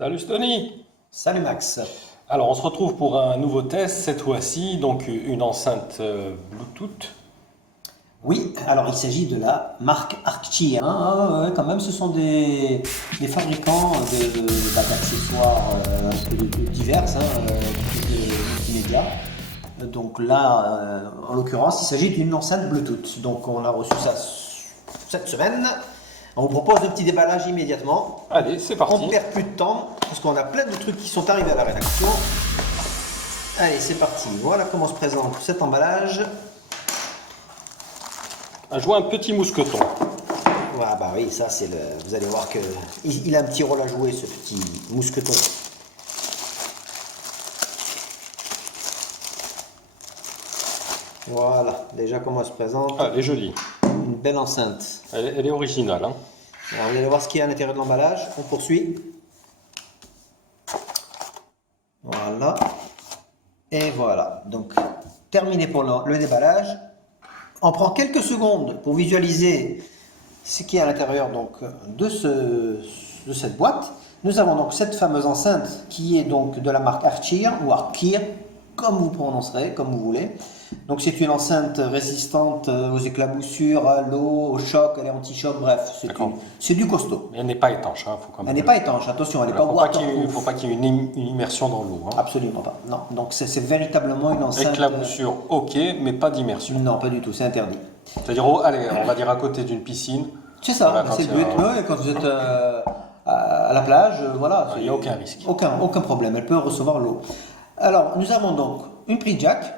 Salut Stony! Salut Max. Alors on se retrouve pour un nouveau test, cette fois-ci, donc une enceinte Bluetooth. Oui, alors il s'agit de la marque Arcti, hein. Ouais, quand même, ce sont des fabricants d'accessoires un peu divers, multimédia. Donc là, en l'occurrence, il s'agit d'une enceinte Bluetooth. Donc on a reçu ça cette semaine. On vous propose un petit déballage immédiatement. Allez, c'est On parti! ne perd plus de temps parce qu'on a plein de trucs qui sont arrivés à la rédaction. Allez, c'est parti. Voilà comment se présente cet emballage. Un jouet un petit mousqueton. Ah bah oui, ça c'est le. Vous allez voir que il a un petit rôle à jouer, ce petit mousqueton. Voilà, déjà comment elle se présente. Ah, elle est jolie. Une belle enceinte. Elle est originale, hein. Alors vous allez voir ce qu'il y a à l'intérieur de l'emballage. On poursuit. Voilà. Et voilà. Donc terminé pour le déballage. On prend quelques secondes pour visualiser ce qui est à l'intérieur donc de cette boîte. Nous avons donc cette fameuse enceinte qui est donc de la marque Arcir ou Arcir, comme vous prononcerez, comme vous voulez. Donc c'est une enceinte résistante aux éclaboussures, à l'eau, au choc, elle est anti-choc, bref, c'est du costaud. Mais elle n'est pas étanche, hein. Faut quand même... Elle n'est pas étanche, attention, elle n'est Il pas ne waterproof. faut pas qu'il y ait une immersion dans l'eau, hein. Absolument pas. Non, donc c'est véritablement une enceinte. Éclaboussure, ok, mais pas d'immersion. Non, pas du tout, c'est interdit. C'est-à-dire, allez, on va dire à côté d'une piscine. C'est ça, Voilà, c'est le quand il y but. a- Ouais, quand vous êtes à la plage, voilà. Il n'y a aucun risque. Aucun problème, elle peut recevoir l'eau. Alors, nous avons donc une prise jack.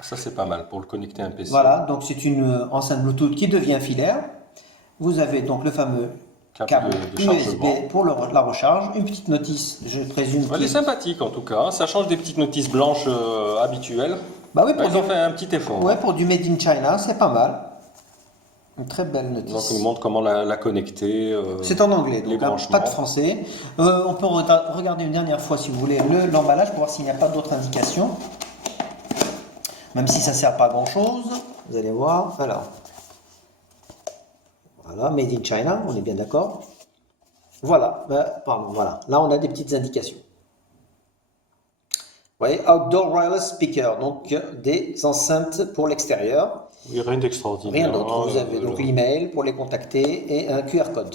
Ça, c'est pas mal pour le connecter à un PC. Voilà, donc c'est une enceinte Bluetooth qui devient filaire. Vous avez donc le fameux câble de chargement. USB pour la recharge. Une petite notice, je présume. Elle est sympathique en tout cas, ça change des petites notices blanches habituelles. Bah oui, Là, ils ont fait un petit effort. Ouais, pour du Made in China, c'est pas mal. Une très belle notice. Donc, ils montrent comment la connecter. C'est en anglais, les donc hein, pas de français. On peut regarder une dernière fois, si vous voulez, l'emballage pour voir s'il n'y a pas d'autres indications. Même si ça ne sert pas à grand chose. Vous allez voir. Alors, voilà, Made in China, on est bien d'accord. Voilà, pardon, voilà. Là, on a des petites indications. Vous voyez, Outdoor Wireless Speaker, donc des enceintes pour l'extérieur. Il n'y a rien d'extraordinaire. Rien d'autre. Vous avez donc l'email pour les contacter et un QR code.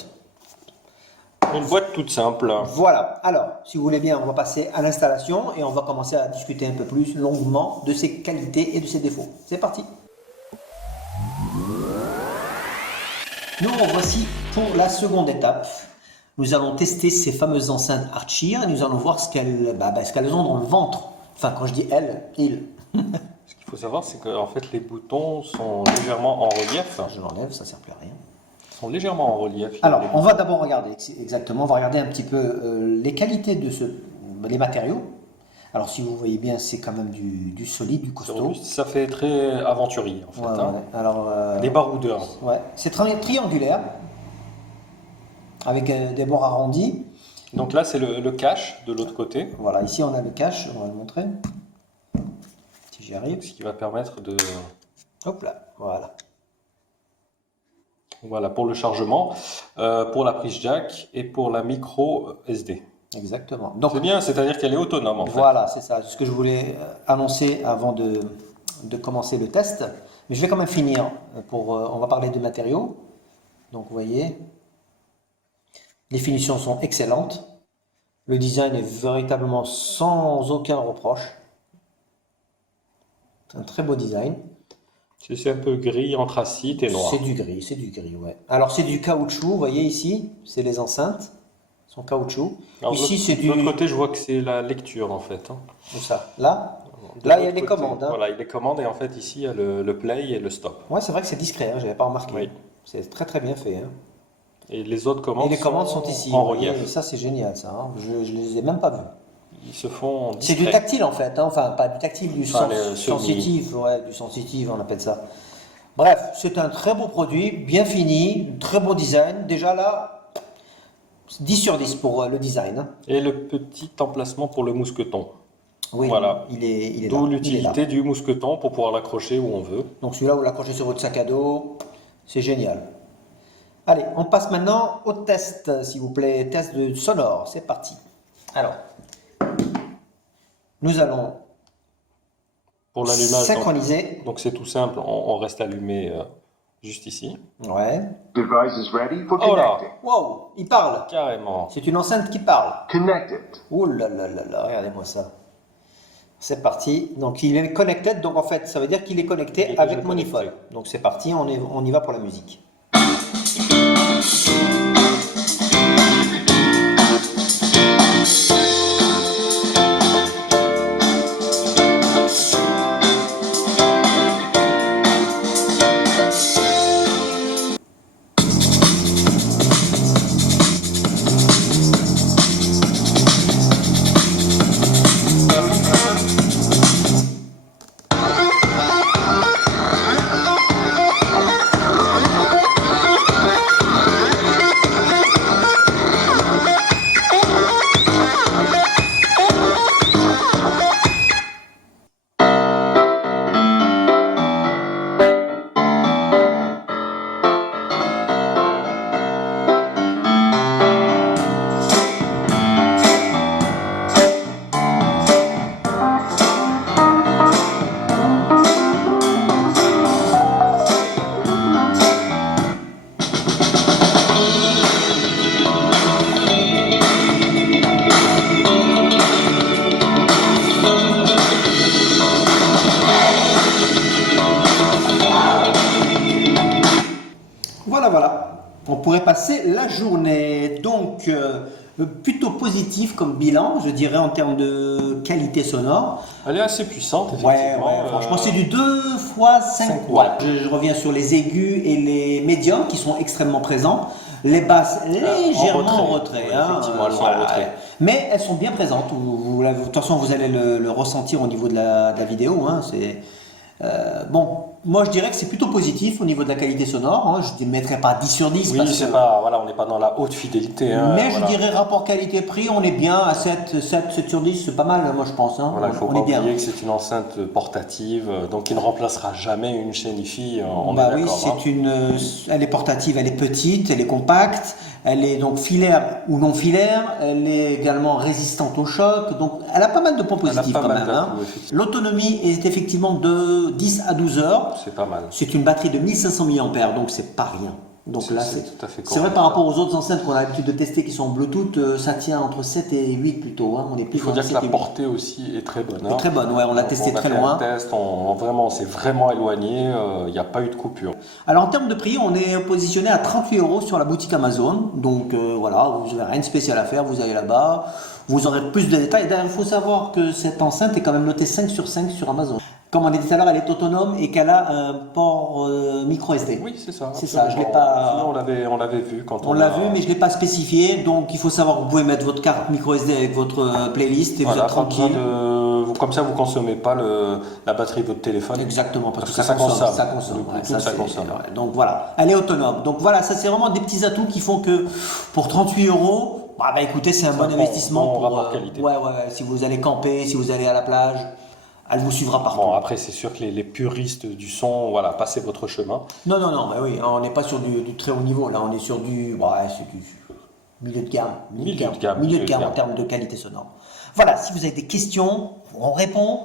Une boîte toute simple. Voilà. Alors, si vous voulez bien, on va passer à l'installation et on va commencer à discuter un peu plus longuement de ses qualités et de ses défauts. C'est parti. Nous voici pour la seconde étape. Nous allons tester ces fameuses enceintes Arcir et nous allons voir ce qu'elles ont dans le ventre. Enfin, quand je dis elles, ils. Ce qu'il faut savoir, c'est qu'en fait, les boutons sont légèrement en relief. Je l'enlève, ça ne sert plus à rien. Ils sont légèrement en relief. Alors, on va d'abord regarder, exactement, on va regarder un petit peu les qualités de les matériaux. Alors, si vous voyez bien, c'est quand même du solide, du costaud. Ça fait très aventurier en fait. Ouais, hein. ouais. Alors, Des baroudeurs. ouais. C'est triangulaire, avec des bords arrondis. Donc là, c'est le cache de l'autre côté. Voilà, ici on a le cache, on va le montrer. Si j'y arrive. Ce qui va permettre de... Hop là, voilà. Voilà, pour le chargement, pour la prise jack et pour la micro SD. Exactement. Donc, C'est bien, c'est-à-dire qu'elle est autonome en fait. voilà, c'est ça. C'est ce que je voulais annoncer avant de commencer le test. Mais je vais quand même finir. On va parler de matériaux. Donc, vous voyez, les finitions sont excellentes. Le design est véritablement sans aucun reproche. C'est un très beau design. C'est un peu gris, anthracite et noir. C'est du gris, ouais. Alors, c'est du caoutchouc, vous voyez ici, c'est les enceintes. Sont caoutchouc. Alors, Ici, c'est de l'autre côté, je vois que c'est la lecture en fait. Hein. Où ça? Là, De il y a l'autre les côté, commandes. Hein. Voilà, il y a les commandes et en fait ici il y a le play et le stop. Ouais, c'est vrai que c'est discret, hein, je n'avais pas remarqué. Oui. C'est très très bien fait. Hein. Et les autres commandes, Et les commandes sont ici. en vous voyez, relief. et ça, c'est génial, ça. Hein. Je ne les ai même pas vus. Ils se font C'est du discrets. tactile en fait, hein. Enfin pas du tactile, du Enfin, les sensitif, ouais, du sensitif, on appelle ça. Bref, c'est un très beau produit, bien fini, très beau design. Déjà là, 10 sur 10 pour le design. Hein. Et le petit emplacement pour le mousqueton. Oui, Voilà. il est là. D'où Il est là. l'utilité du mousqueton pour pouvoir l'accrocher où on veut. Donc celui-là, vous l'accrochez sur votre sac à dos, c'est génial. Allez, on passe maintenant au test, s'il vous plaît, test de sonore, c'est parti. Alors, nous allons Pour l'allumage, synchroniser. donc c'est tout simple, on reste allumé juste ici. Ouais. Device is ready for Oh là. connecting. Wow, il parle. Carrément. C'est une enceinte qui parle. Connected. Ouh là là là là, regardez-moi ça. C'est parti. Donc il est connected, donc en fait ça veut dire qu'il est connecté Il est avec déjà mon connecté. iPhone. Donc c'est parti, on y va pour la musique. Voilà. On pourrait passer la journée. Donc, plutôt positif comme bilan, je dirais, en termes de qualité sonore. Elle est assez puissante, Ouais, effectivement. franchement, c'est du 2 fois 5 5 watts. Je reviens sur les aigus et les médiums qui sont extrêmement présents. Les basses légèrement en retrait. Oui, effectivement, elles sont en retrait. Mais elles sont bien présentes. De toute façon, vous allez le ressentir au niveau de la vidéo. Hein. Bon, moi je dirais que c'est plutôt positif au niveau de la qualité sonore. Hein. Je ne mettrai pas 10 sur 10. Oui, parce c'est que- pas, voilà, on n'est pas dans la haute fidélité. Hein, mais voilà. je dirais rapport qualité-prix, on est bien à 7 sur 10, c'est pas mal, moi je pense. Hein. Voilà, il ne faut on pas est bien. oublier que c'est une enceinte portative, donc qui ne remplacera jamais une chaîne hi-fi. On Bah est oui, d'accord. Hein. elle est portative, elle est petite, elle est compacte, elle est donc filaire ou non filaire, elle est également résistante au choc, donc elle a pas mal de points Elle a positifs pas quand mal même. d'atouts, Hein. effectivement. L'autonomie est effectivement de 10 à 12 heures. C'est pas mal. C'est une batterie de 1500 mAh, donc c'est pas rien. Donc là, C'est tout à fait c'est vrai correct. par rapport aux autres enceintes qu'on a l'habitude de tester qui sont en Bluetooth, ça tient entre 7 et 8 plutôt. Hein. On est plus Il faut dans dire que 7 la et 8. portée aussi est très bonne. Hein. Très bonne, ouais, on l'a Donc, testé on a très fait loin. un test, on s'est vraiment éloigné, il n'y a pas eu de coupure. Alors en termes de prix, on est positionné à 38 € sur la boutique Amazon. Donc voilà, vous n'avez rien de spécial à faire, vous allez là-bas, vous aurez plus de détails. D'ailleurs, il faut savoir que cette enceinte est quand même notée 5 sur 5 sur Amazon. Comme on a dit tout à l'heure, elle est autonome et qu'elle a un port micro SD. Oui, c'est ça. C'est ça, je l'ai absolument. pas- Sinon, on l'avait vu quand On l'a vu, mais je ne l'ai pas spécifié. Donc il faut savoir que vous pouvez mettre votre carte micro SD avec votre playlist et vous Voilà, êtes pas besoin tranquille. comme ça, vous ne consommez pas la batterie de votre téléphone. Exactement, parce que ça consomme. Ça consomme. Le Ouais, Bluetooth, ça c'est- consomme. ouais. Donc voilà, elle est autonome. Donc voilà, ça c'est vraiment des petits atouts qui font que pour 38 €, bah écoutez, c'est un bon bon- investissement bon pour rapport qualité. ouais, si vous allez camper, si vous allez à la plage, elle vous suivra partout. Bon, après, c'est sûr que les puristes du son, voilà, passez votre chemin. Non, mais oui, on n'est pas sur du très haut niveau. Là, on est sur c'est du milieu de gamme. Milieu de gamme en termes de qualité sonore. Voilà, si vous avez des questions, on répond.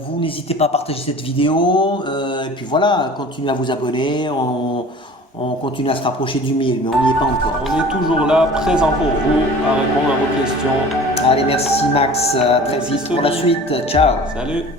Vous n'hésitez pas à partager cette vidéo. Et puis voilà, continuez à vous abonner. On continue à se rapprocher du 1000, mais on n'y est pas encore. On est toujours là, présent pour vous, à répondre à vos questions. Allez, merci Max. À très Merci, vite pour la Sony. suite. Ciao. Salut!